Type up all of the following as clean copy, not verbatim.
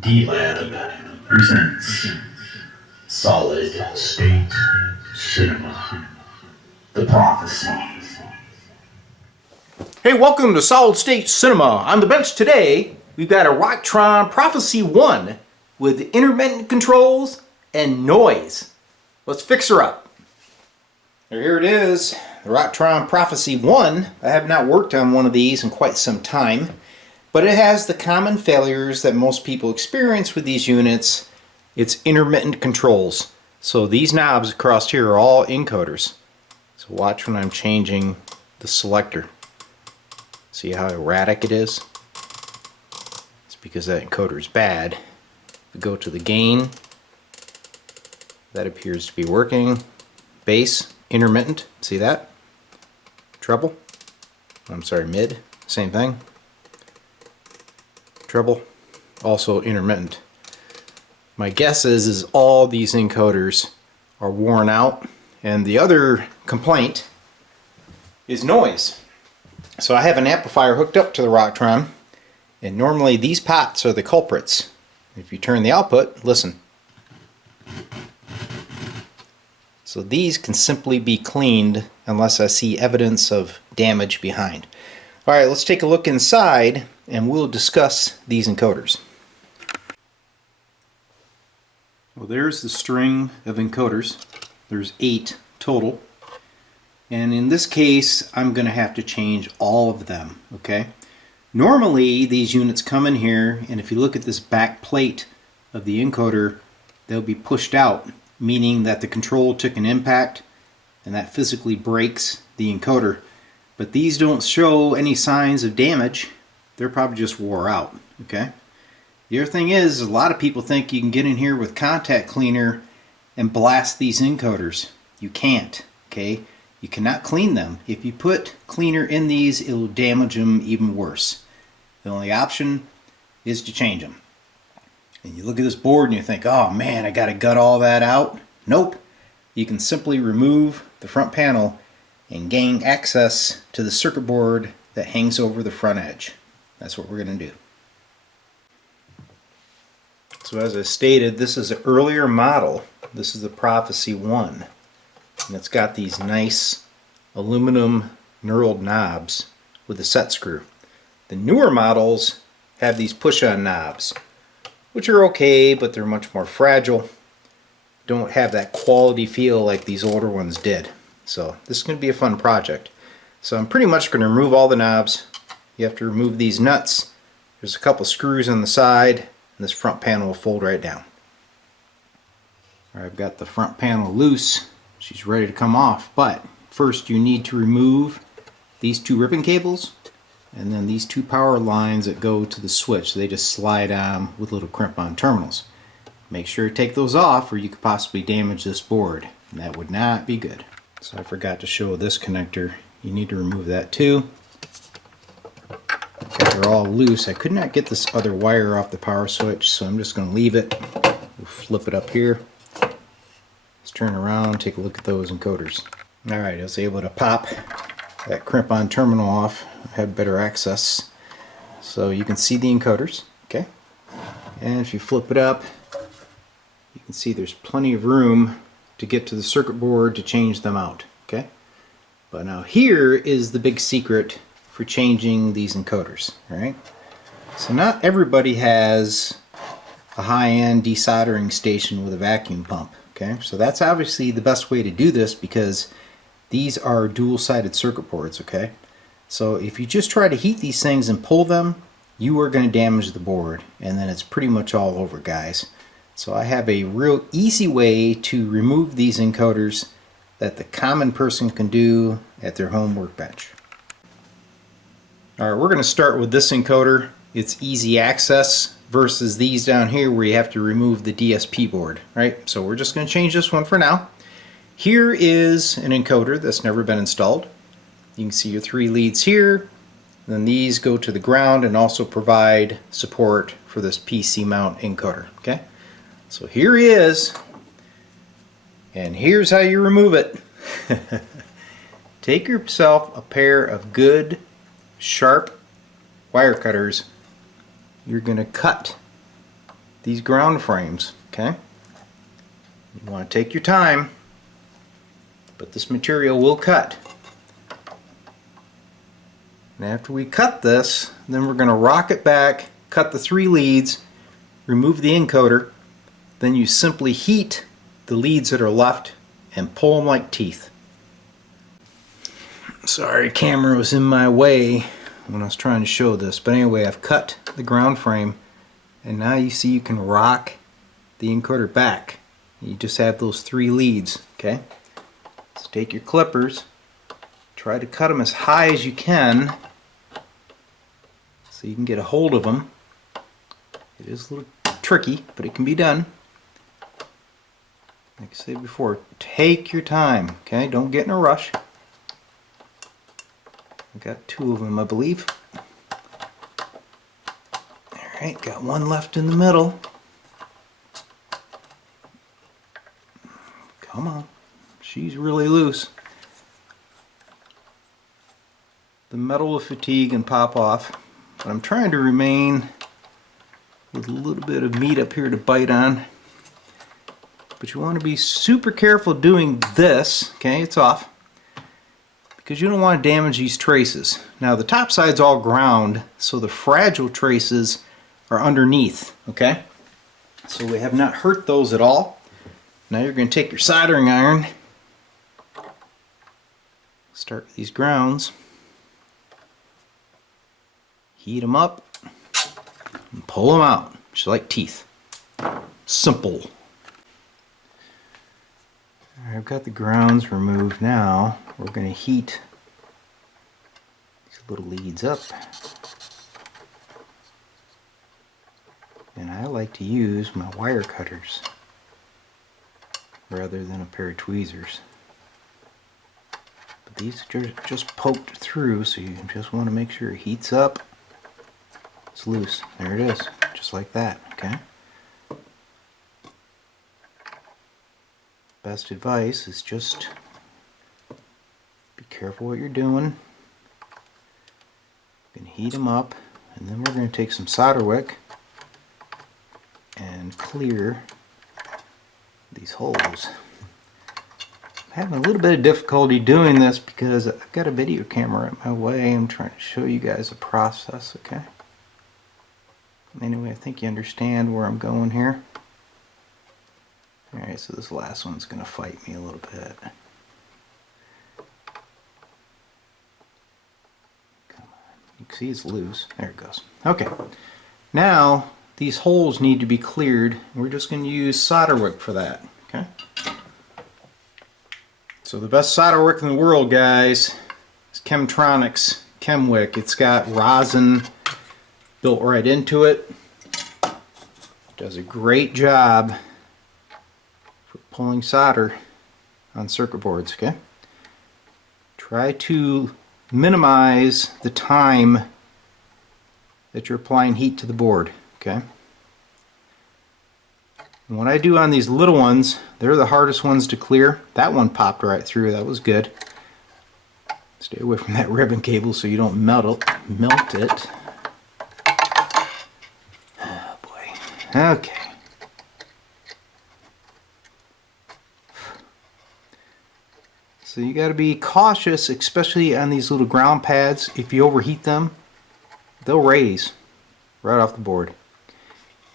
D-Lab presents Solid State Cinema, the Prophecy. Hey, welcome to Solid State Cinema. On the bench today, we've got a RockTron Prophesy 1 with intermittent controls and noise. Let's fix her up. Here it is, the RockTron Prophesy 1. I have not worked on one of these in quite some time, but it has the common failures that most people experience with these units. It's intermittent controls. So these knobs across here are all encoders. So watch when I'm changing the selector. See how erratic it is? It's because that encoder is bad. If we go to the gain, that appears to be working. Bass, intermittent, see that? Treble, I'm sorry, mid, same thing. Treble, also intermittent. My guess is all these encoders are worn out, and the other complaint is noise. So I have an amplifier hooked up to the RockTron, and normally these pots are the culprits. If you turn the output, listen. So these can simply be cleaned unless I see evidence of damage behind. Alright, let's take a look inside and we'll discuss these encoders. Well, there's the string of encoders. There's 8 total. And in this case, I'm going to have to change all of them, okay? Normally, these units come in here, and if you look at this back plate of the encoder, they'll be pushed out, meaning that the control took an impact, and that physically breaks the encoder. But these don't show any signs of damage. They're probably just wore out, okay? The other thing is, a lot of people think you can get in here with contact cleaner and blast these encoders. You can't, okay? You cannot clean them. If you put cleaner in these, it will damage them even worse. The only option is to change them. And you look at this board and you think, oh man, I gotta gut all that out. Nope. You can simply remove the front panel and gain access to the circuit board that hangs over the front edge. That's what we're gonna do. So as I stated, this is an earlier model. This is the Prophesy 1. And it's got these nice aluminum knurled knobs with a set screw. The newer models have these push-on knobs, which are okay, but they're much more fragile. Don't have that quality feel like these older ones did. So this is going to be a fun project. So I'm pretty much going to remove all the knobs. You have to remove these nuts. There's a couple screws on the side, and this front panel will fold right down. All right, I've got the front panel loose. She's ready to come off, but first you need to remove these 2 ribbon cables and then these 2 power lines that go to the switch. They just slide on with little crimp-on terminals. Make sure to take those off or you could possibly damage this board, and that would not be good. So I forgot to show this connector. You need to remove that too. Okay, they're all loose. I could not get this other wire off the power switch, so I'm just going to leave it. We'll flip it up here. Let's turn around, take a look at those encoders. Alright, I was able to pop that crimp-on terminal off. I had better access. So you can see the encoders, okay? And if you flip it up, you can see there's plenty of room to get to the circuit board to change them out, okay? But now here is the big secret for changing these encoders, alright? So not everybody has a high-end desoldering station with a vacuum pump. Okay, so that's obviously the best way to do this because these are dual-sided circuit boards, okay? So if you just try to heat these things and pull them, you are going to damage the board, and then it's pretty much all over, guys. So I have a real easy way to remove these encoders that the common person can do at their home workbench. Alright, we're going to start with this encoder. It's easy access versus these down here where you have to remove the DSP board, right? So we're just going to change this one for now. Here is an encoder that's never been installed. You can see your 3 leads here. Then these go to the ground and also provide support for this PC mount encoder, okay? So here he is, and here's how you remove it. Take yourself a pair of good, sharp wire cutters. You're going to cut these ground frames, okay? You want to take your time, but this material will cut. And after we cut this, then we're going to rock it back, cut the 3 leads, remove the encoder, then you simply heat the leads that are left and pull them like teeth. Sorry, camera was in my way when I was trying to show this, but anyway, I've cut the ground frame, and now you see you can rock the encoder back. You just have those 3 leads, okay? So take your clippers, try to cut them as high as you can so you can get a hold of them. It is a little tricky, but it can be done. Like I said before, take your time, okay? Don't get in a rush. I've got 2 of them, I believe. Alright, got 1 left in the middle. Come on, she's really loose. The metal will fatigue and pop off, but I'm trying to remain with a little bit of meat up here to bite on. But you want to be super careful doing this, okay, it's off, because you don't want to damage these traces. Now the top side's all ground, so the fragile traces are underneath, okay? So we have not hurt those at all. Now you're going to take your soldering iron, start with these grounds, heat them up, and pull them out, just like teeth. Simple. Alright, I've got the grounds removed now. We're going to heat these little leads up. And I like to use my wire cutters rather than a pair of tweezers. But these are just poked through, so you just want to make sure it heats up. It's loose. There it is. Just like that, okay? Best advice is just be careful what you're doing. You can heat them up, and then we're going to take some solder wick and clear these holes. I'm having a little bit of difficulty doing this because I've got a video camera in my way. I'm trying to show you guys the process, okay? Anyway, I think you understand where I'm going here. Alright, so this last one's going to fight me a little bit. Come on. You can see it's loose. There it goes. Okay. Now, these holes need to be cleared. We're just going to use solder wick for that. Okay. So the best solder wick in the world, guys, is Chemtronics Chem Wick. It's got rosin built right into it. Does a great job for pulling solder on circuit boards. Okay. Try to minimize the time that you're applying heat to the board. Okay. And what I do on these little ones, they're the hardest ones to clear. That one popped right through. That was good. Stay away from that ribbon cable so you don't melt it. Oh boy. Okay. So you got to be cautious, especially on these little ground pads. If you overheat them, they'll raise right off the board.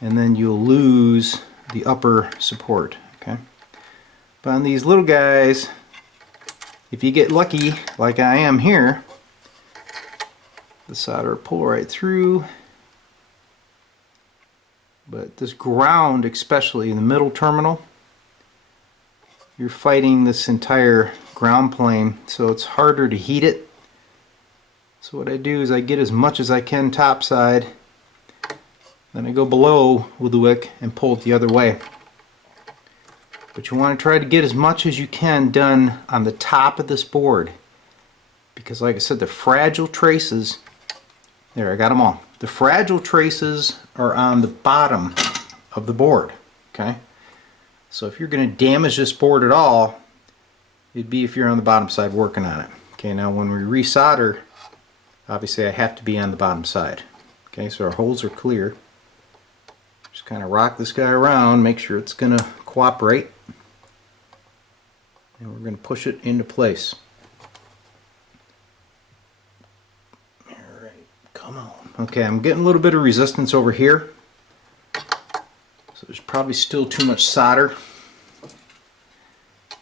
And then you'll lose the upper support, okay? But on these little guys, if you get lucky, like I am here, the solder will pull right through. But this ground, especially in the middle terminal, you're fighting this entire ground plane, so it's harder to heat it. So what I do is I get as much as I can top side, then I go below with the wick and pull it the other way. But you want to try to get as much as you can done on the top of this board, because like I said, the fragile traces, there, I got them all. The fragile traces are on the bottom of the board, okay? So if you're going to damage this board at all, it'd be if you're on the bottom side working on it. Okay, now when we resolder, obviously I have to be on the bottom side. Okay, so our holes are clear. Just kind of rock this guy around, make sure it's going to cooperate. And we're going to push it into place. Alright, come on. Okay, I'm getting a little bit of resistance over here. So there's probably still too much solder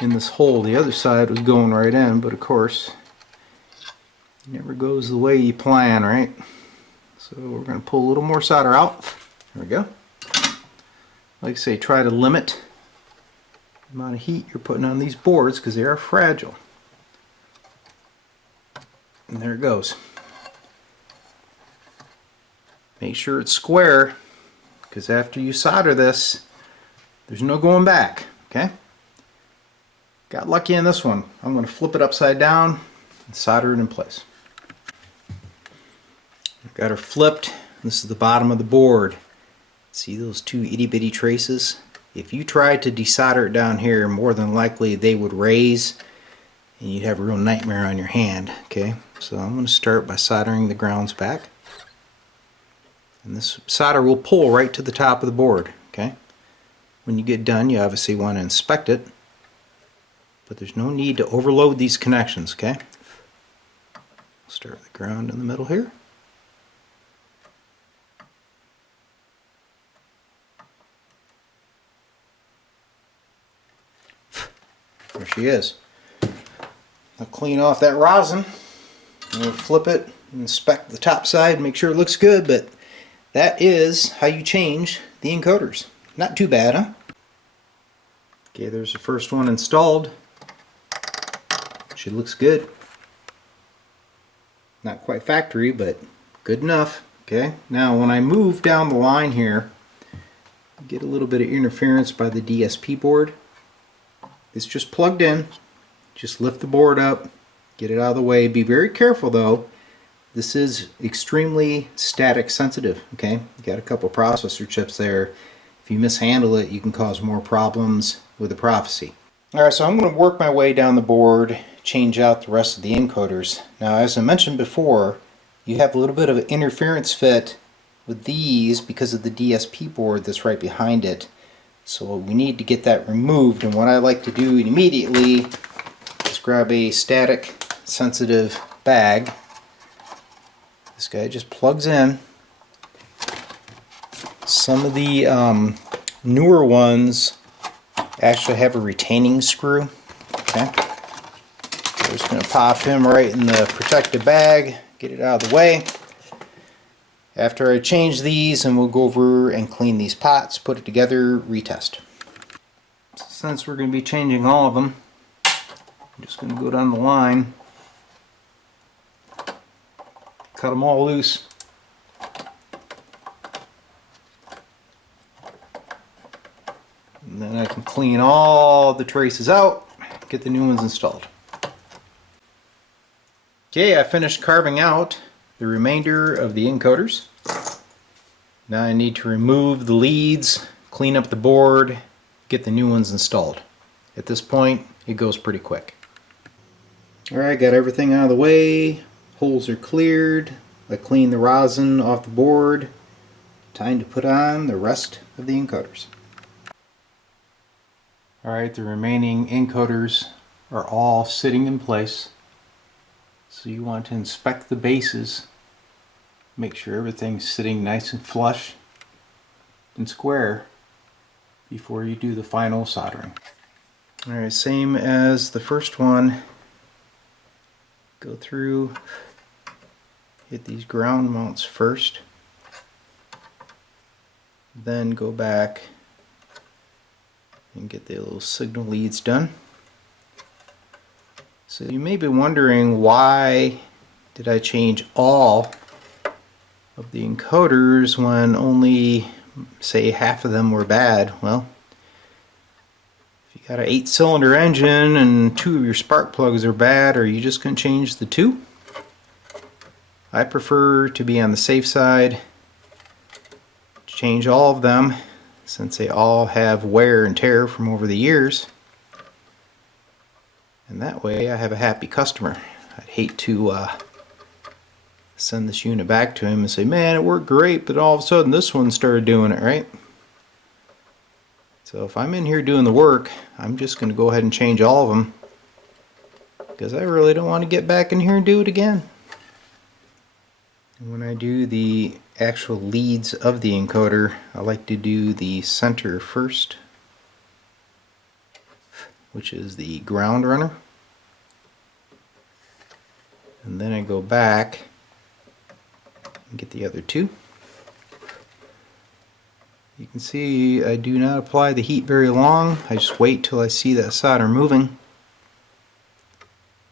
in this hole. The other side was going right in, but of course, it never goes the way you plan, right? So we're going to pull a little more solder out. There we go. Like I say, try to limit the amount of heat you're putting on these boards because they are fragile. And there it goes. Make sure it's square because after you solder this, there's no going back, okay? Got lucky in this one. I'm going to flip it upside down and solder it in place. I've got her flipped. This is the bottom of the board. See those two itty bitty traces? If you tried to desolder it down here, more than likely they would raise and you'd have a real nightmare on your hand. Okay, so I'm going to start by soldering the grounds back. And this solder will pull right to the top of the board. Okay, when you get done, you obviously want to inspect it, but there's no need to overload these connections. Okay, start the ground in the middle here. There she is. I'll clean off that rosin and we'll flip it and inspect the top side, make sure it looks good, but that is how you change the encoders. Not too bad, huh? Okay, there's the first one installed. She looks good. Not quite factory, but good enough. Okay, now when I move down the line here, get a little bit of interference by the DSP board. It's just plugged in. Just lift the board up, get it out of the way. Be very careful though. This is extremely static sensitive. Okay, you got a couple processor chips there. If you mishandle it, you can cause more problems with the Prophesy. Alright, so I'm going to work my way down the board, change out the rest of the encoders. Now, as I mentioned before, you have a little bit of an interference fit with these because of the DSP board that's right behind it. So we need to get that removed, and what I like to do immediately is grab a static sensitive bag. This guy just plugs in. Some of the newer ones actually have a retaining screw. Okay, so we're just going to pop him right in the protective bag, get it out of the way. After I change these, and we'll go over and clean these pots, put it together, retest. Since we're going to be changing all of them, I'm just going to go down the line, cut them all loose. And then I can clean all the traces out, get the new ones installed. Okay, I finished carving out the remainder of the encoders. Now I need to remove the leads, clean up the board, get the new ones installed. At this point, it goes pretty quick. Alright, got everything out of the way. Holes are cleared. I cleaned the rosin off the board. Time to put on the rest of the encoders. Alright, the remaining encoders are all sitting in place. So you want to inspect the bases, make sure everything's sitting nice and flush and square before you do the final soldering. Alright, same as the first one. Go through, hit these ground mounts first, then go back and get the little signal leads done. So you may be wondering, why did I change all of the encoders when only, say, half of them were bad? Well, if you got an 8-cylinder engine and 2 of your spark plugs are bad, are you just going to change the 2? I prefer to be on the safe side, change all of them since they all have wear and tear from over the years. And that way I have a happy customer. I'd hate to send this unit back to him and say, man, it worked great, but all of a sudden this one started doing it, right? So if I'm in here doing the work, I'm just going to go ahead and change all of them, because I really don't want to get back in here and do it again. And when I do the actual leads of the encoder, I like to do the center first, which is the ground runner. And then I go back and get the other two. You can see I do not apply the heat very long. I just wait till I see that solder moving,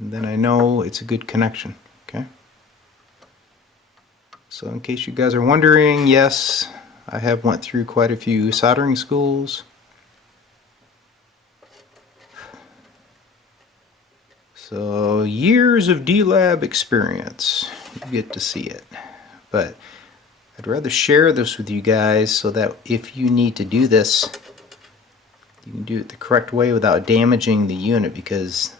and then I know it's a good connection. Okay. So in case you guys are wondering, yes, I have went through quite a few soldering schools. So years of D-Lab experience, you get to see it. But I'd rather share this with you guys so that if you need to do this, you can do it the correct way without damaging the unit, because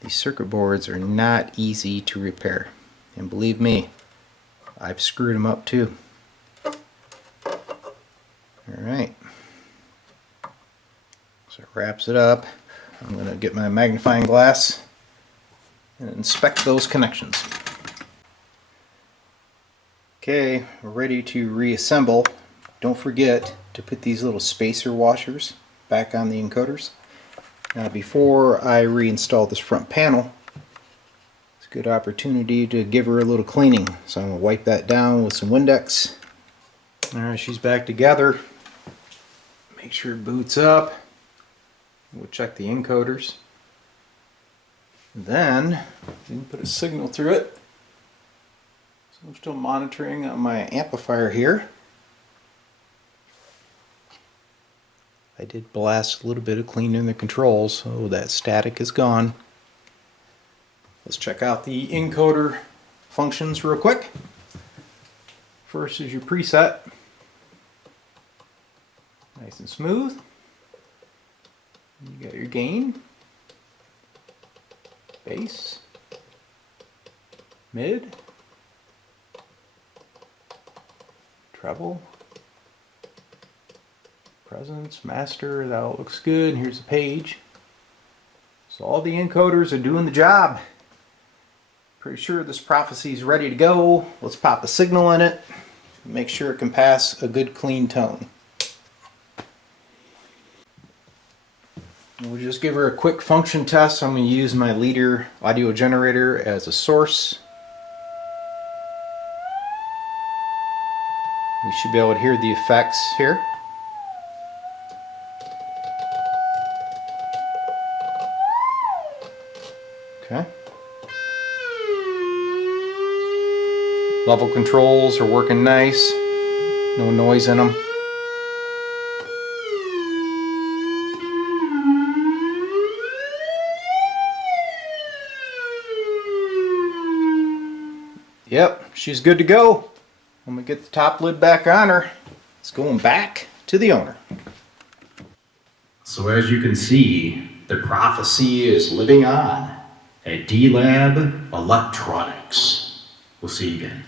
these circuit boards are not easy to repair. And believe me, I've screwed them up too. Alright, so it wraps it up. I'm going to get my magnifying glass and inspect those connections. Okay, we're ready to reassemble. Don't forget to put these little spacer washers back on the encoders. Now before I reinstall this front panel, it's a good opportunity to give her a little cleaning. So I'm going to wipe that down with some Windex. Alright, she's back together. Make sure it boots up. We'll check the encoders. Then we can put a signal through it. So I'm still monitoring on my amplifier here. I did blast a little bit of clean in the controls, so that static is gone. Let's check out the encoder functions real quick. First is your preset. Nice and smooth. You got your gain, bass, mid, treble, presence, master. That all looks good. And here's the page. So all the encoders are doing the job. Pretty sure this Prophecy is ready to go. Let's pop a signal in it. Make sure it can pass a good clean tone. We'll just give her a quick function test. I'm going to use my leader audio generator as a source. We should be able to hear the effects here. Okay. Level controls are working nice. No noise in them. Yep, she's good to go. I'm going to get the top lid back on her. It's going back to the owner. So as you can see, the Prophecy is living on at D-Lab Electronics. We'll see you again.